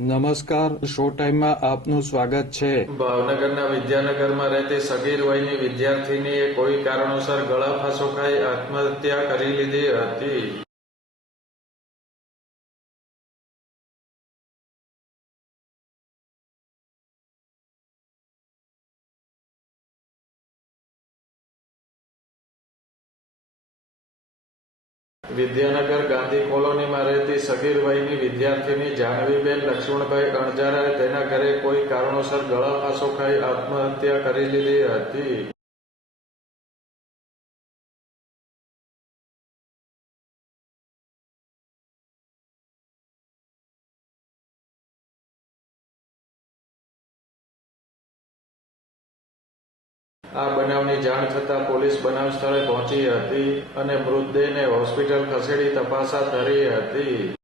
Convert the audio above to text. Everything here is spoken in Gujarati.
નમસ્કાર, શો ટાઈમમાં આપનું સ્વાગત છે. ભાવનગરના વિદ્યાનગરમાં રહેતી સગીર વયની વિદ્યાર્થીનીએ કોઈ કારણોસર ગળા ફાંસો ખાઈ આત્મહત્યા કરી લીધી હતી. વિદ્યાનગર ગાંધી કોલોનીમાં રહેતી સગીર વયની વિદ્યાર્થીની જાહ્નવીબેન લક્ષ્મણભાઈ અણજારાએ તેના ઘરે કોઈ કારણોસર ગળા ફાંસો ખાઈ આત્મહત્યા કરી લીધી હતી. આ બનાવની જાણ થતાં પોલીસ બનાવ સ્થળે પહોંચી હતી અને મૃતદેહને હોસ્પિટલ ખસેડી તપાસ હાથ ધરી હતી.